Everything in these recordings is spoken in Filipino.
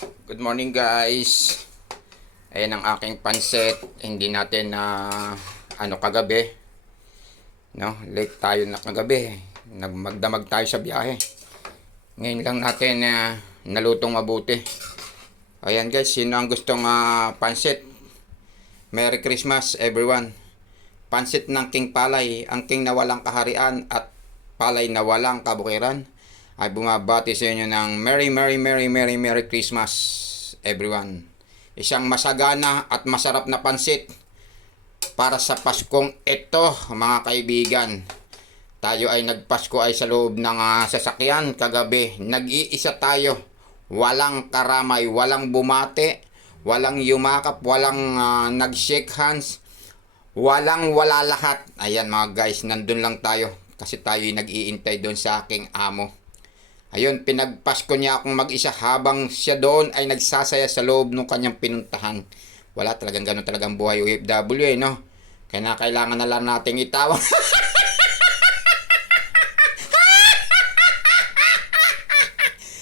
Good morning guys. Ayan ang aking pansit. Hindi natin na kagabi. No, late tayo na kagabi. Magdamag tayo sa biyahe. Ngayon lang natin nalutong mabuti. Ayan guys, sino ang gustong pansit? Merry Christmas everyone. Pansit ng King Palay, ang king na walang kaharian at palay na walang kabukiran, ay bumabati sa inyo ng Merry Christmas everyone. Isang masagana at masarap na pansit para sa Paskong ito mga kaibigan. Tayo ay nagpasko ay sa loob ng sasakyan kagabi. Nag-iisa tayo. Walang karamay, walang bumate, walang yumakap, walang nag-shake hands. Wala lahat. Ayan mga guys, nandun lang tayo. Kasi tayo ay nag-iintay doon sa aking amo. Ayun, pinagpasko niya akong mag-isa habang siya doon ay nagsasaya sa loob ng kanyang pinuntahan. Wala talagang ganun talagang buhay OFW no? Kaya kailangan na lang nating itawa.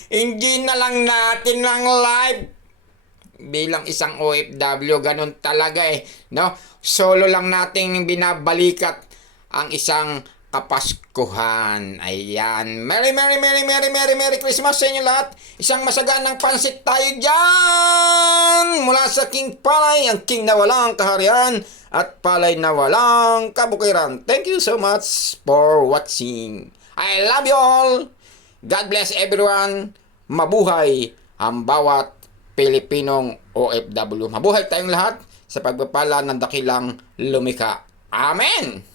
Hindi na lang natin ng live. Bilang isang OFW, ganun talaga no? Solo lang nating binabalikat ang isang Kapaskuhan. Ayan. Merry Christmas sa inyo lahat. Isang masaganang pansit tayo dyan. Mula sa King Palay, ang king na walang kaharian at palay na walang kabukiran. Thank you so much for watching. I love you all. God bless everyone. Mabuhay ang bawat Pilipinong OFW. Mabuhay tayong lahat sa pagpapala ng dakilang lumikha. Amen!